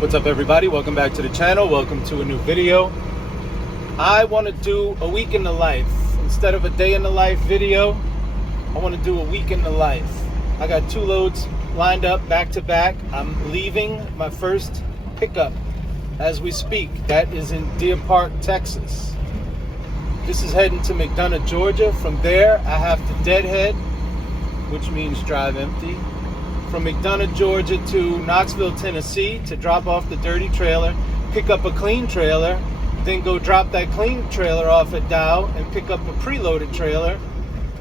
What's up, everybody? Welcome back to the channel. Welcome to a new video. I want to do a week in the life. Instead of a day in the life video, I want to do a week in the life. I got 2 loads lined up back to back. I'm leaving my first pickup as we speak. That is in Deer Park, Texas. This is heading to McDonough, Georgia. From there, I have to deadhead, which means drive empty. From McDonough, Georgia to Knoxville, Tennessee to drop off the dirty trailer, pick up a clean trailer, then go drop that clean trailer off at Dow and pick up a preloaded trailer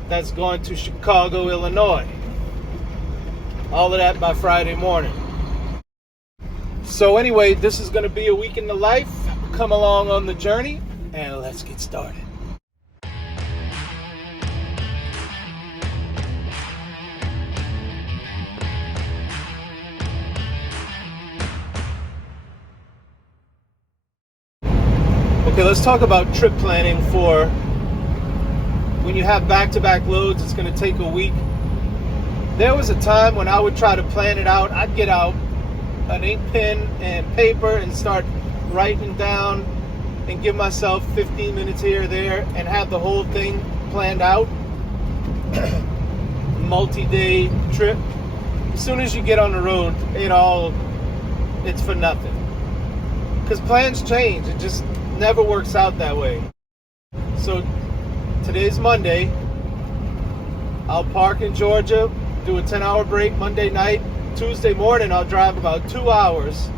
that's going to Chicago, Illinois. All of that by Friday morning. So anyway, this is going to be a week in the life. Come along on the journey and let's get started. Okay, let's talk about trip planning for when you have back-to-back loads. It's going to take a week. There was a time when I would try to plan it out. I'd get out an ink pen and paper and start writing down and give myself 15 minutes here or there and have the whole thing planned out. Multi-day trip. As soon as you get on the road, it's for nothing. Because plans change. It just never works out that way. So today's Monday. I'll park in Georgia, do a 10-hour break Monday night. Tuesday morning I'll drive about 2 hours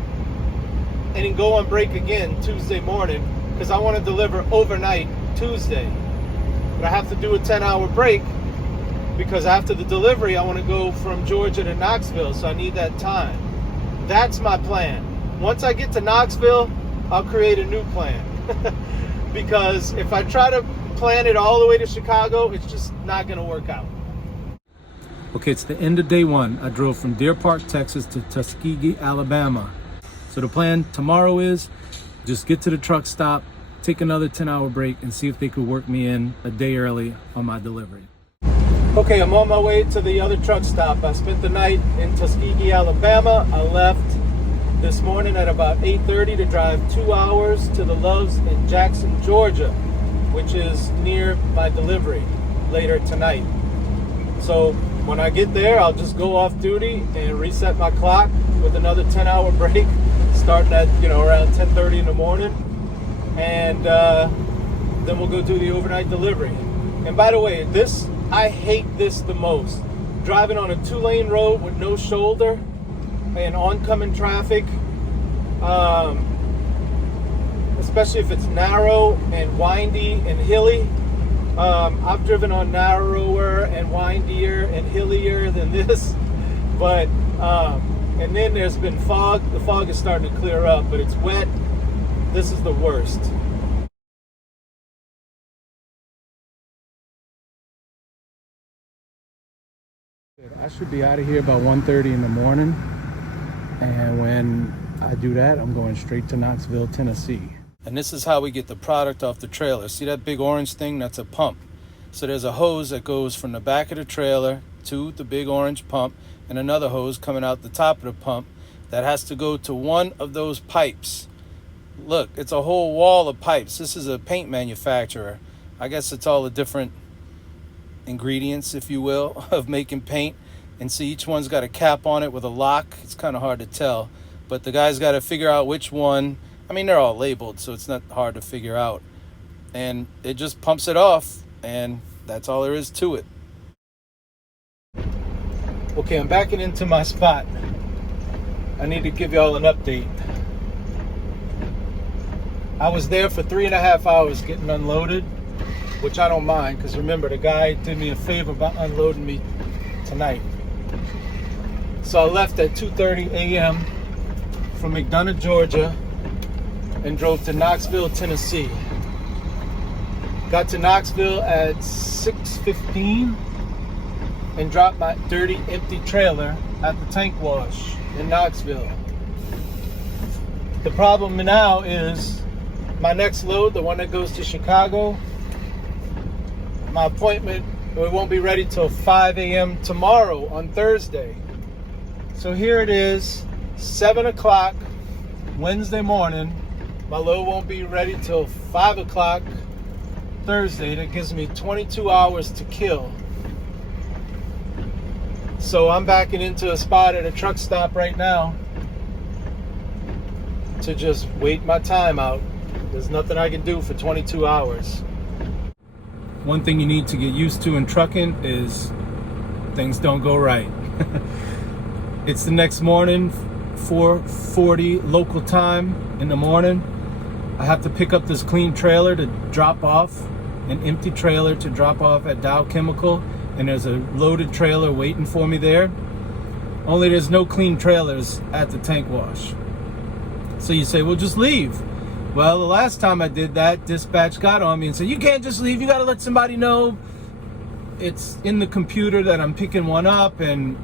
and then go on break again Tuesday morning because I want to deliver overnight Tuesday. But I have to do a 10-hour break because after the delivery I want to go from Georgia to Knoxville, so I need that time. That's my plan. Once I get to Knoxville, I'll create a new plan. Because if I try to plan it all the way to Chicago, it's just not going to work out. Okay, it's the end of day one. I drove from Deer Park, Texas to Tuskegee, Alabama. So the plan tomorrow is just get to the truck stop, take another 10-hour break, and see if they could work me in a day early on my delivery. Okay, I'm on my way to the other truck stop. I spent the night in Tuskegee, Alabama. I left this morning at about 8:30 to drive 2 hours to the Loves in Jackson, Georgia, which is near my delivery later tonight. So when I get there, I'll just go off duty and reset my clock with another 10-hour break, starting at around 10:30 in the morning, and then we'll go do the overnight delivery. And by the way, I hate this the most. Driving on a 2-lane road with no shoulder and oncoming traffic, especially if it's narrow and windy and hilly. I've driven on narrower and windier and hillier than this, but and then there's been fog. The fog is starting to clear up, but it's wet. This is the worst. I should be out of here about 1:30 in the morning. And when I do that, I'm going straight to Knoxville, Tennessee. And this is how we get the product off the trailer. See that big orange thing? That's a pump. So there's a hose that goes from the back of the trailer to the big orange pump, and another hose coming out the top of the pump that has to go to one of those pipes. Look, it's a whole wall of pipes. This is a paint manufacturer. I guess it's all the different ingredients, if you will, of making paint. And see, each one's got a cap on it with a lock. It's kind of hard to tell, but the guy's got to figure out which one. I mean, they're all labeled, so it's not hard to figure out. And it just pumps it off, and that's all there is to it. Okay, I'm backing into my spot. I need to give y'all an update. I was there for 3.5 hours getting unloaded, which I don't mind, because remember, the guy did me a favor by unloading me tonight. So I left at 2:30 a.m. from McDonough, Georgia, and drove to Knoxville, Tennessee. Got to Knoxville at 6:15 and dropped my dirty, empty trailer at the tank wash in Knoxville. The problem now is my next load, the one that goes to Chicago, my appointment, it won't be ready till 5 a.m. tomorrow on Thursday. So here it is, 7 o'clock Wednesday morning. My load won't be ready till 5 o'clock Thursday. That gives me 22 hours to kill. So I'm backing into a spot at a truck stop right now to just wait my time out. There's nothing I can do for 22 hours. One thing you need to get used to in trucking is things don't go right. It's the next morning, 4:40 local time in the morning. I have to pick up this clean trailer to drop off, an empty trailer to drop off at Dow Chemical, and there's a loaded trailer waiting for me there. Only there's no clean trailers at the tank wash. So you say, well, just leave. Well, the last time I did that, dispatch got on me and said, you can't just leave, you gotta let somebody know. It's in the computer that I'm picking one up, and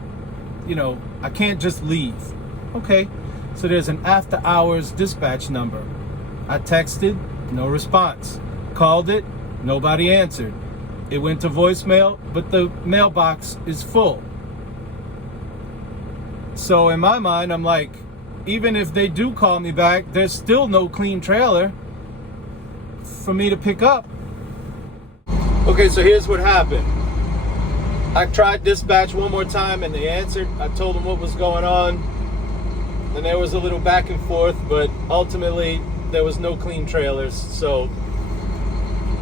I can't just leave. Okay, so there's an after hours dispatch number. I texted, no response. Called it, nobody answered. It went to voicemail, but the mailbox is full. So in my mind, I'm like, even if they do call me back, there's still no clean trailer for me to pick up. Okay, so here's what happened. I tried dispatch one more time and they answered. I told them what was going on, and there was a little back and forth, but ultimately there was no clean trailers. So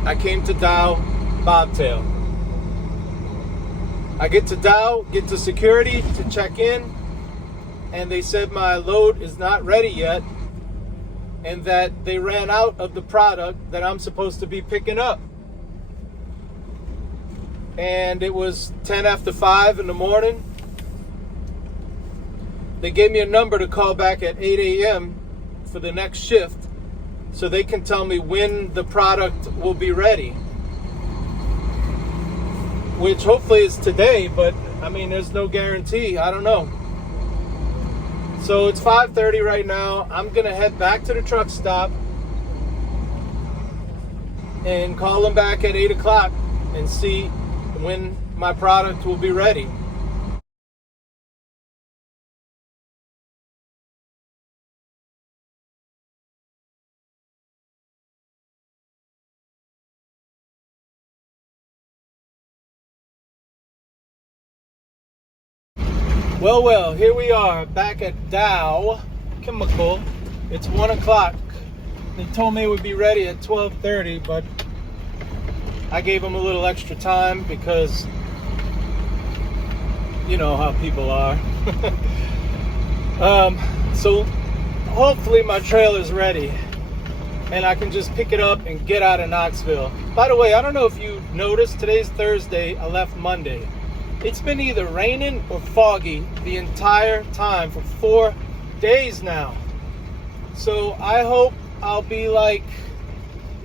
I came to Dow Bobtail. I get to Dow, get to security to check in, and they said my load is not ready yet, and that they ran out of the product that I'm supposed to be picking up. And it was 10 after 5 in the morning. They gave me a number to call back at 8 a.m. for the next shift so they can tell me when the product will be ready. Which hopefully is today, but I mean, there's no guarantee. I don't know. So it's 5:30 right now. I'm gonna head back to the truck stop and call them back at 8 o'clock and see when my product will be ready. Well, here we are back at Dow Chemical. It's 1 o'clock. They told me it would be ready at 12:30, but I gave them a little extra time because you know how people are. So hopefully my trailer's ready and I can just pick it up and get out of Knoxville. By the way, I don't know if you noticed, today's Thursday. I left Monday. It's been either raining or foggy the entire time for 4 days now. So I hope I'll be like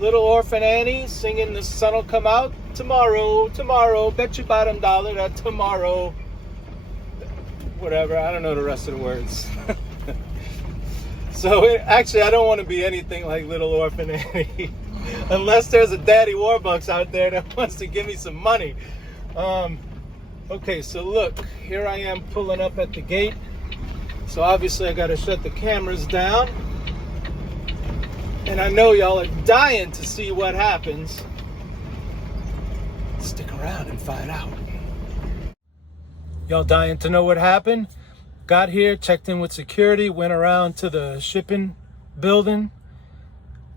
Little Orphan Annie singing "The Sun Will Come Out Tomorrow, Tomorrow, bet you bottom dollar that tomorrow." Whatever, I don't know the rest of the words. So actually, I don't want to be anything like Little Orphan Annie. Unless there's a Daddy Warbucks out there that wants to give me some money. Okay, so look, here I am pulling up at the gate. So obviously I gotta shut the cameras down. And I know y'all are dying to see what happens. Stick around and find out. Y'all dying to know what happened? Got here, checked in with security, went around to the shipping building.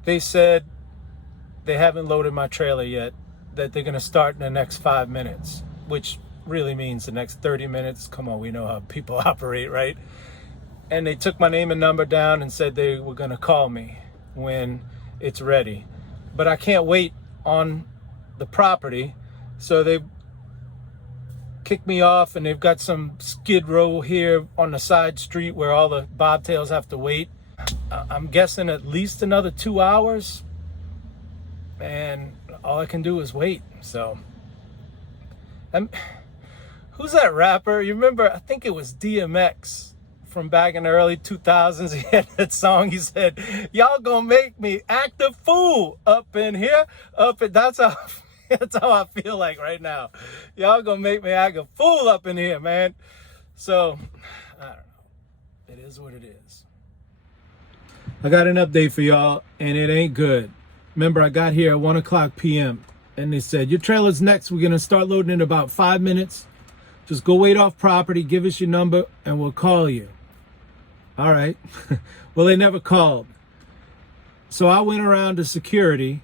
They said they haven't loaded my trailer yet, that they're gonna start in the next 5 minutes, which really means the next 30 minutes. Come on, we know how people operate, right? And they took my name and number down and said they were gonna call me when it's ready. But I can't wait on the property, so they kicked me off, and they've got some skid row here on the side street where all the bobtails have to wait. I'm guessing at least another 2 hours, and all I can do is wait. So who's that rapper? You remember, I think it was DMX from back in the early 2000s. He had that song. He said, "Y'all gonna make me act a fool up in here." That's how I feel like right now. Y'all gonna make me act a fool up in here, man. So I don't know. It is what it is. I got an update for y'all, and it ain't good. Remember, I got here at 1 o'clock p.m., and they said, your trailer's next. We're going to start loading in about 5 minutes. Just go wait off property, give us your number, and we'll call you. All right. Well, they never called. So I went around to security,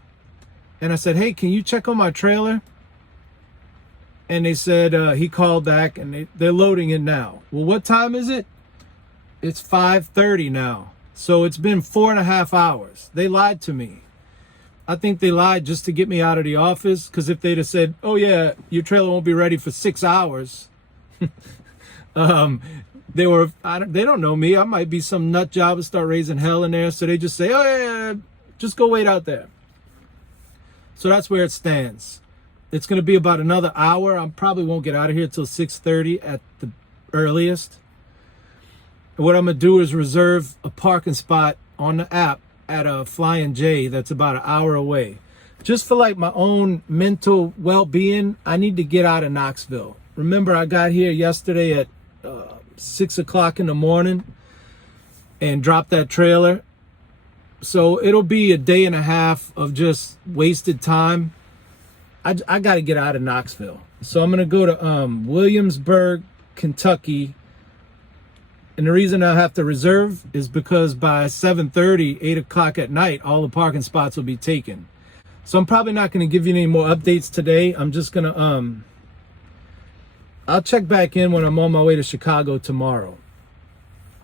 and I said, hey, can you check on my trailer? And they said, he called back, and they're loading it now. Well, what time is it? It's 5:30 now. So it's been 4.5 hours. They lied to me. I think they lied just to get me out of the office, because if they'd have said, oh yeah, your trailer won't be ready for 6 hours, they don't know me. I might be some nut job and start raising hell in there. So they just say, oh yeah, just go wait out there. So that's where it stands. It's going to be about another hour. I probably won't get out of here till 6:30 at the earliest. And what I'm going to do is reserve a parking spot on the app at a Flying J that's about an hour away. Just for like my own mental well-being, I need to get out of Knoxville. Remember, I got here yesterday at 6 o'clock in the morning and dropped that trailer. So it'll be a day and a half of just wasted time. I got to get out of Knoxville. So I'm going to go to Williamsburg, Kentucky. And the reason I have to reserve is because by 7:30, 8 o'clock at night, all the parking spots will be taken. So I'm probably not going to give you any more updates today. I'm just going to, I'll check back in when I'm on my way to Chicago tomorrow.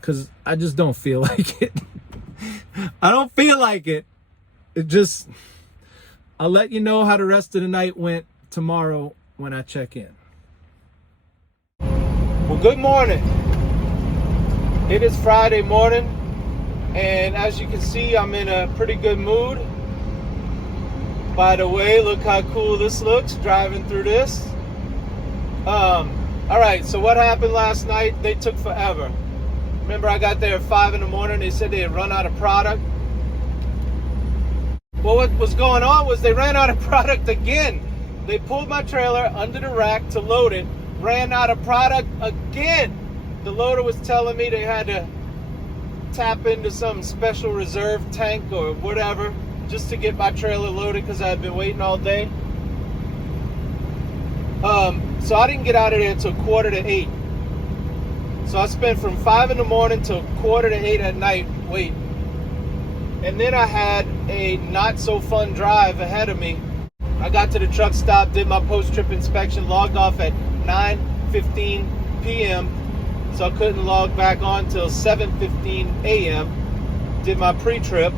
Because I just don't feel like it. I don't feel like it. It just... I'll let you know how the rest of the night went tomorrow when I check in. Well, good morning. It is Friday morning, and as you can see, I'm in a pretty good mood. By the way, look how cool this looks driving through this. All right, so what happened last night? They took forever. Remember, I got there at 5 in the morning. They said they had run out of product. Well, what was going on was they ran out of product again. They pulled my trailer under the rack to load it, ran out of product again. The loader was telling me they had to tap into some special reserve tank or whatever just to get my trailer loaded because I had been waiting all day. So I didn't get out of there until 7:45. So I spent from 5 in the morning till 7:45 at night waiting. And then I had a not so fun drive ahead of me. I got to the truck stop, did my post-trip inspection, logged off at 9:15 p.m. So I couldn't log back on till 7:15 a.m. Did my pre-trip,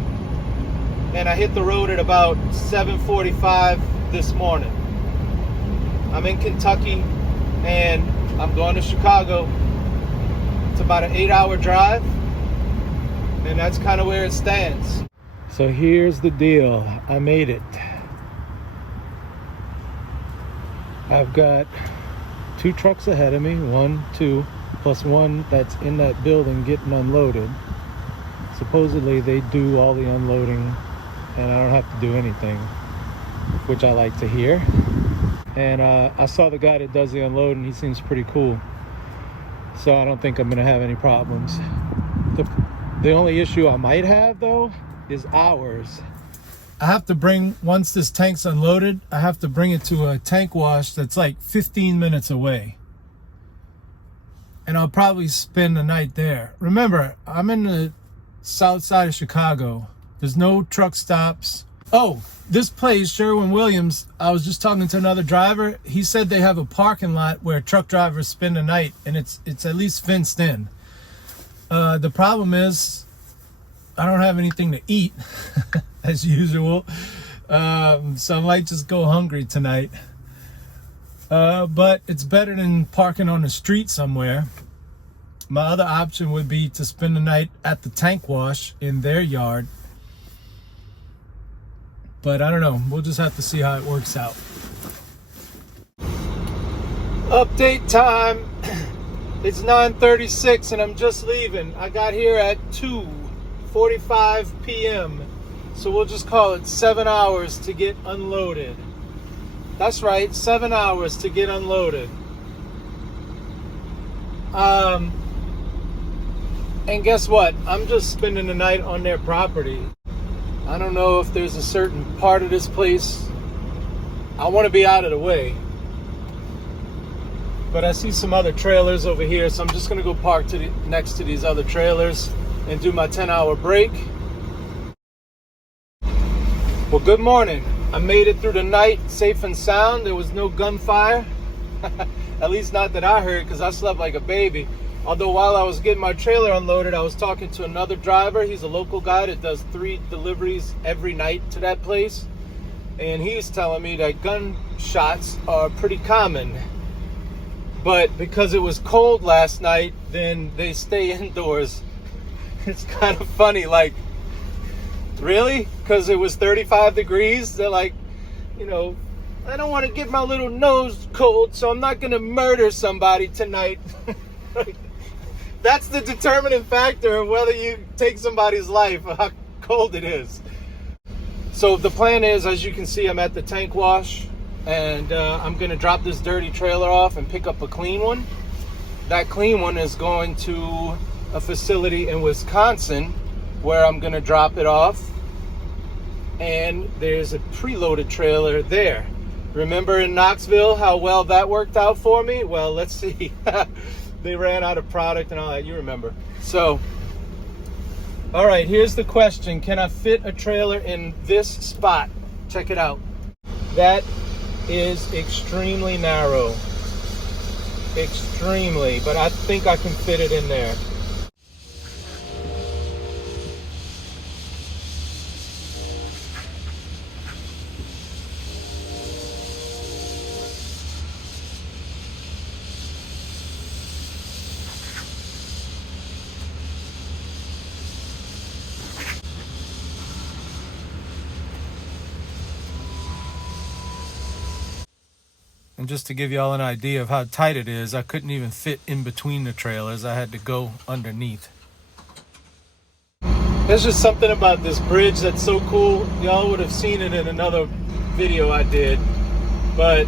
and I hit the road at about 7:45 this morning. I'm in Kentucky, and I'm going to Chicago. It's about an 8-hour drive. And that's kind of where it stands. So here's the deal. I made it. I've got 2 trucks ahead of me. 1, 2, plus 1 that's in that building getting unloaded. Supposedly they do all the unloading and I don't have to do anything, which I like to hear. And I saw the guy that does the unloading. He seems pretty cool. So I don't think I'm going to have any problems. The only issue I might have, though, is hours. I have to bring, once this tank's unloaded, I have to bring it to a tank wash that's like 15 minutes away. And I'll probably spend the night there. Remember, I'm in the south side of Chicago. There's no truck stops. Oh, this place, Sherwin-Williams, I was just talking to another driver. He said they have a parking lot where truck drivers spend the night, and it's at least fenced in. The problem is I don't have anything to eat as usual. So I might just go hungry tonight. But it's better than parking on the street somewhere. My other option would be to spend the night at the tank wash in their yard. But I don't know. We'll just have to see how it works out. Update time. It's 9:36 and I'm just leaving. I got here at 2:45 p.m. So we'll just call it 7 hours to get unloaded. That's right, 7 hours to get unloaded. And guess what? I'm just spending the night on their property. I don't know if there's a certain part of this place I want to be out of the way. But I see some other trailers over here, so I'm just going to go park next to these other trailers and do my 10-hour break. Well, good morning. I made it through the night safe and sound. There was no gunfire. At least not that I heard, because I slept like a baby. Although while I was getting my trailer unloaded, I was talking to another driver. He's a local guy that does 3 deliveries every night to that place. And he's telling me that gunshots are pretty common. But because it was cold last night, then they stay indoors. It's kind of funny, like, really? Because it was 35 degrees? They're like, you know, I don't want to get my little nose cold, so I'm not going to murder somebody tonight. That's the determining factor of whether you take somebody's life, how cold it is. So the plan is, as you can see, I'm at the tank wash, and I'm going to drop this dirty trailer off and pick up a clean one. That clean one is going to a facility in Wisconsin where I'm going to drop it off. And there's a preloaded trailer there. Remember in Knoxville how well that worked out for me? Well, let's see. They ran out of product and all that, you remember. So, all right, here's the question. Can I fit a trailer in this spot? Check it out. That is extremely narrow. Extremely, but I think I can fit it in there. And just to give you all an idea of how tight it is, I couldn't even fit in between the trailers. I had to go underneath. There's just something about this bridge that's so cool. Y'all would have seen it in another video I did. But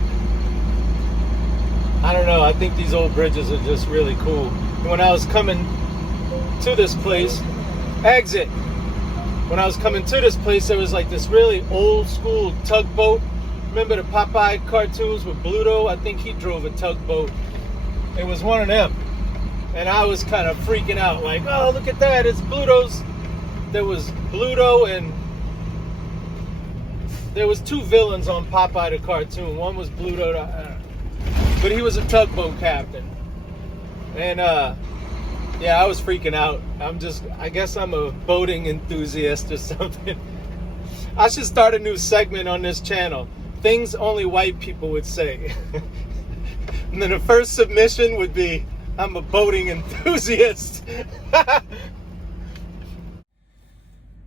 I don't know. I think these old bridges are just really cool. When I was coming to this place, exit. When I was coming to this place, there was like this really old school tugboat. Remember the Popeye cartoons with Bluto? I think he drove a tugboat. It was one of them. And I was kind of freaking out, like, oh, look at that, it's Bluto's. There was Bluto, and there was 2 villains on Popeye the cartoon. One was Bluto, but he was a tugboat captain. And yeah, I was freaking out. I guess I'm a boating enthusiast or something. I should start a new segment on this channel. Things only white people would say. And then the first submission would be, I'm a boating enthusiast.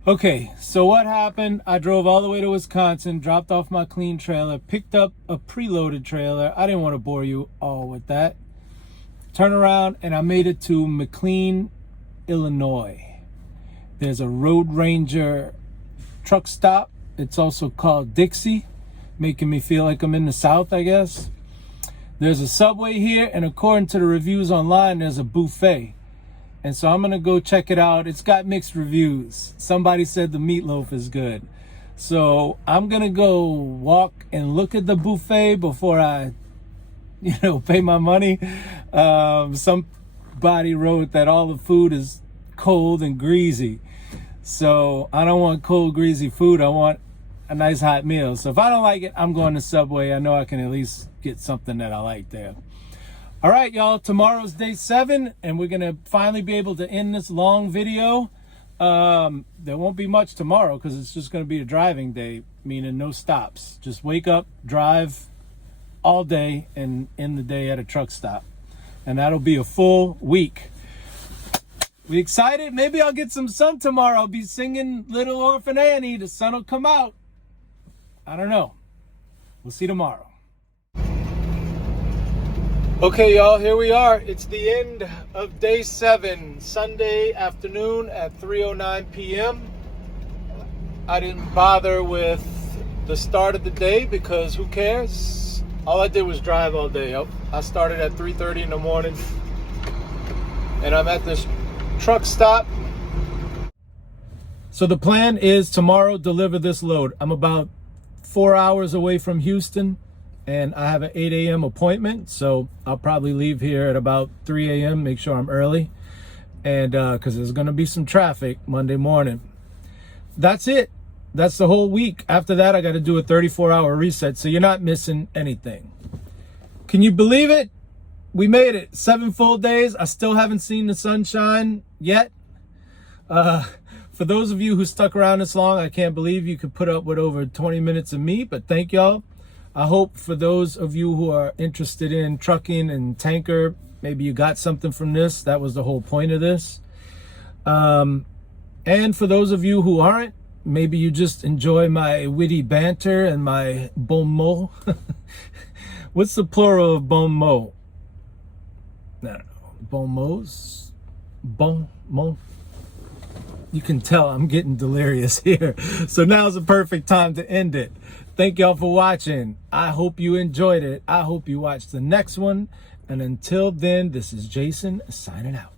Okay, so what happened? I drove all the way to Wisconsin, dropped off my clean trailer, picked up a preloaded trailer. I didn't want to bore you all with that. Turn around and I made it to McLean, Illinois. There's a Road Ranger truck stop. It's also called Dixie, making me feel like I'm in the South, I guess. There's a Subway here, and according to the reviews online, there's a buffet. And so I'm gonna go check it out. It's got mixed reviews. Somebody said the meatloaf is good. So I'm gonna go walk and look at the buffet before I, pay my money. Somebody wrote that all the food is cold and greasy. So I don't want cold, greasy food. I want a nice hot meal. So if I don't like it, I'm going to Subway. I know I can at least get something that I like there. All right, y'all, tomorrow's day 7, and we're going to finally be able to end this long video. There won't be much tomorrow because it's just going to be a driving day, meaning no stops. Just wake up, drive all day, and end the day at a truck stop. And that'll be a full week. We excited? Maybe I'll get some sun tomorrow. I'll be singing Little Orphan Annie. The sun will come out. I don't know. We'll see tomorrow. Okay, y'all, here we are. It's the end of day 7, Sunday afternoon at 3:09 p.m. I didn't bother with the start of the day because who cares? All I did was drive all day. I started at 3:30 in the morning, and I'm at this truck stop. So the plan is tomorrow deliver this load. I'm about 4 hours away from Houston, and I have an 8 a.m. appointment, so I'll probably leave here at about 3 a.m. Make sure I'm early, and because there's gonna be some traffic Monday morning. That's it. That's the whole week. After that, I got to do a 34-hour reset, so you're not missing anything. Can you believe it? We made it 7 full days. I still haven't seen the sunshine yet. For those of you who stuck around this long, I can't believe you could put up with over 20 minutes of me, but thank y'all. I hope for those of you who are interested in trucking and tanker, maybe you got something from this. That was the whole point of this. And for those of you who aren't, maybe you just enjoy my witty banter and my bon mot. What's the plural of bon mot? I don't know. Bon mots? Bon mot? You can tell I'm getting delirious here. So now's the perfect time to end it. Thank y'all for watching. I hope you enjoyed it. I hope you watch the next one. And until then, this is Jason signing out.